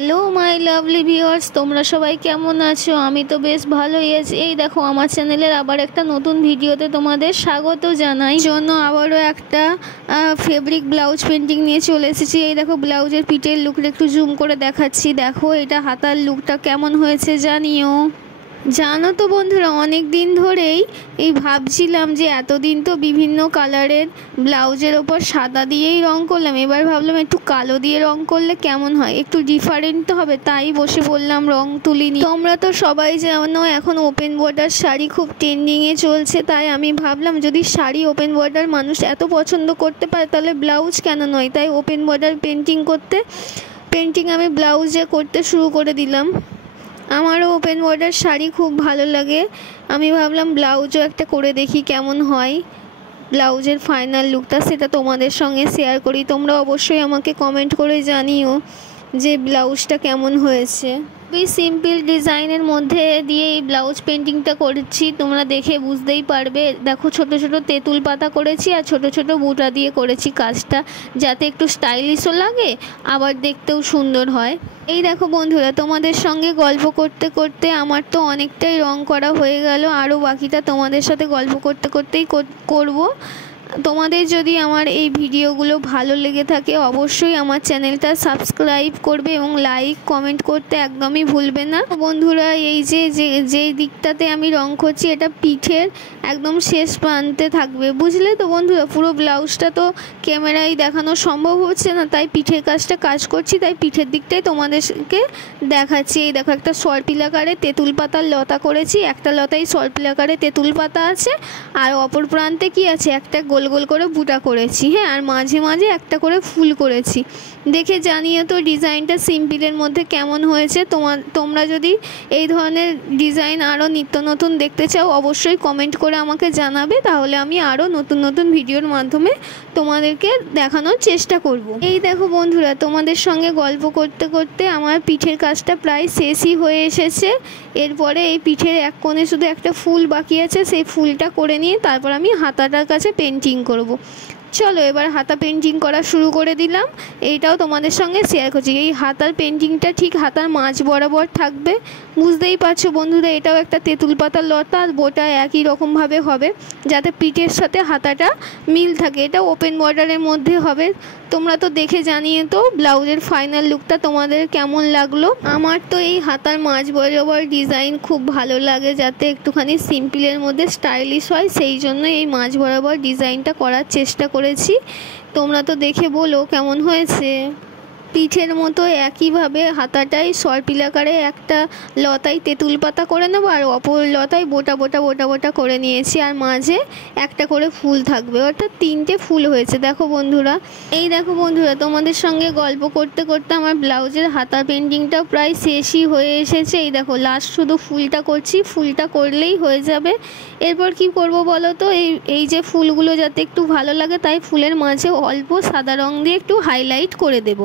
Hello my lovely viewers, তোমরা সবাই কেমন আছো? আমি তো বেশ ভালোই আছি। এই দেখো আমার চ্যানেলের আবার একটা নতুন ভিডিওতে তোমাদের স্বাগত জানাই। জন্য আবারও একটা ফেব্রিক ব্লাউজ পেন্টিং নিয়ে চলে এসেছি। এই দেখো ব্লাউজের পিঠের লুকটা একটু জুম করে দেখাচ্ছি। দেখো এটা হাতার লুকটা কেমন হয়েছে জানিও। জানো তো বন্ধুরা, অনেক দিন ধরেই ভাবছিলাম যে এতদিন তো বিভিন্ন কালারের ব্লাউজের ওপর সাদা দিয়েই রং করলাম, এবার ভাবলাম একটু কালো দিয়ে রং করলে কেমন হয়, একটু ডিফারেন্ট তো হবে, তাই বসে বললাম রং তুলিনি। তোমরা তো সবাই জানো এখন ওপেন বর্ডার শাড়ি খুব ট্রেন্ডিংয়ে চলছে, তাই আমি ভাবলাম যদি শাড়ি ওপেন বর্ডার মানুষ এত পছন্দ করতে পারে তাহলে ব্লাউজ কেন নয়। তাই ওপেন বর্ডার পেন্টিং আমি ব্লাউজে করতে শুরু করে দিলাম। আমারও ওপেন বর্ডার শাড়ি খুব ভালো লাগে। আমি ভাবলাম ব্লাউজও একটা করে দেখি কেমন হয়। ব্লাউজের ফাইনাল লুকটা সেটা তোমাদের সঙ্গে শেয়ার করি। তোমরা অবশ্যই আমাকে কমেন্ট করে জানিও যে ব্লাউজটা কেমন হয়েছে। খুবই সিম্পল ডিজাইনের মধ্যে দিয়ে এই ব্লাউজ পেন্টিংটা করেছি, তোমরা দেখে বুঝতেই পারবে। দেখো ছোট ছোট তেঁতুল পাতা করেছি আর ছোট ছোট বুটা দিয়ে করেছি কাজটা, যাতে একটু স্টাইলিশও লাগে আবার দেখতেও সুন্দর হয়। এই দেখো বন্ধুরা, তোমাদের সঙ্গে গল্প করতে করতে আমার তো অনেকটাই রং করা হয়ে গেল, আরও বাকিটা তোমাদের সাথে গল্প করতে করতেই করব। তোমাদের যদি আমার এই ভিডিওগুলো ভালো লেগে থাকে অবশ্যই আমার চ্যানেলটা সাবস্ক্রাইব করবে এবং লাইক কমেন্ট করতে একদমই ভুলবে না বন্ধুরা। এই যে দিকটাতে আমি রং করছি এটা পিঠের একদম শেষ প্রান্তে থাকবে, বুঝলে তো বন্ধুরা। পুরো ব্লাউজটা তো ক্যামেরায় দেখানো সম্ভব হচ্ছে না, তাই পিঠের কাজ করছি, তাই পিঠের দিকটাই তোমাদেরকে দেখাচ্ছি। এই দেখো একটা সর্পিল আকারে তেঁতুল পাতার লতা করেছি, একটা লতায় সর্পিল আকারে তেঁতুল পাতা আছে আর অপর প্রান্তে কি আছে, একটা গোল গোল করে বুটা করেছি। হ্যাঁ, আর মাঝে মাঝে একটা করে ফুল করেছি। দেখে জানিয়ে তো ডিজাইনটা সিম্পলের মধ্যে কেমন হয়েছে। তোমরা যদি এই ধরনের ডিজাইন আরও নিত্য নতুন দেখতে চাও অবশ্যই কমেন্ট করে আমাকে জানাবে, তাহলে আমি আরও নতুন নতুন ভিডিওর মাধ্যমে তোমাদেরকে দেখানোর চেষ্টা করব। এই দেখো বন্ধুরা, তোমাদের সঙ্গে গল্প করতে করতে আমার পিঠের কাজটা প্রায় শেষই হয়ে এসেছে। এরপরে এই পিঠের এক কোণে শুধু একটা ফুল বাকি আছে, সেই ফুলটা করে নিয়ে তারপর আমি হাতাটার কাছে পেন্টিং করব। চলো এবার হাতা পেন্টিং করা শুরু করে দিলাম। এইটাও তোমাদের সঙ্গে শেয়ার করছি। এই হাতার পেন্টিংটা ঠিক হাতার মাঝ বরাবর থাকবে, বুঝতেই পারছো বন্ধুরা। এটাও একটা তেঁতুল পাতার লতা আর বোটা একই রকমভাবে হবে, যাতে পিঠের সাথে হাতাটা মিল থাকে। এটা ওপেন বর্ডারের মধ্যে হবে। তোমরা তো দেখে জানিয়ে তো ব্লাউজের ফাইনাল লুকটা তোমাদের কেমন লাগলো। আমার তো এই হাতার মাঝ বরাবর ডিজাইন খুব ভালো লাগে, যাতে একটুখানি সিম্পলের মধ্যে স্টাইলিশ হয়, সেই জন্য এই মাঝ বরাবর ডিজাইনটা করার চেষ্টা করেছি। তোমরা তো দেখে বলো কেমন হয়েছে। পিঠের মতো একইভাবে হাতাটাই সর্পিল আকারে একটা লতায় তেঁতুল পাতা করে নেবো আর অপর লতায় বোটা বোটা বোটা বোটা করে নিয়েছি, আর মাঝে একটা করে ফুল থাকবে, অর্থাৎ 3টে ফুল হয়েছে। দেখো বন্ধুরা, এই দেখো বন্ধুরা, তোমাদের সঙ্গে গল্প করতে করতে আমার ব্লাউজের হাতা পেন্টিংটাও প্রায় শেষই হয়ে এসেছে। এই দেখো লাস্ট শুধু ফুলটা করছি, ফুলটা করলেই হয়ে যাবে। এরপর কি করব বলো তো, এই যে ফুলগুলো যাতে একটু ভালো লাগে তাই ফুলের মাঝে অল্প সাদা রং দিয়ে একটু হাইলাইট করে দেব।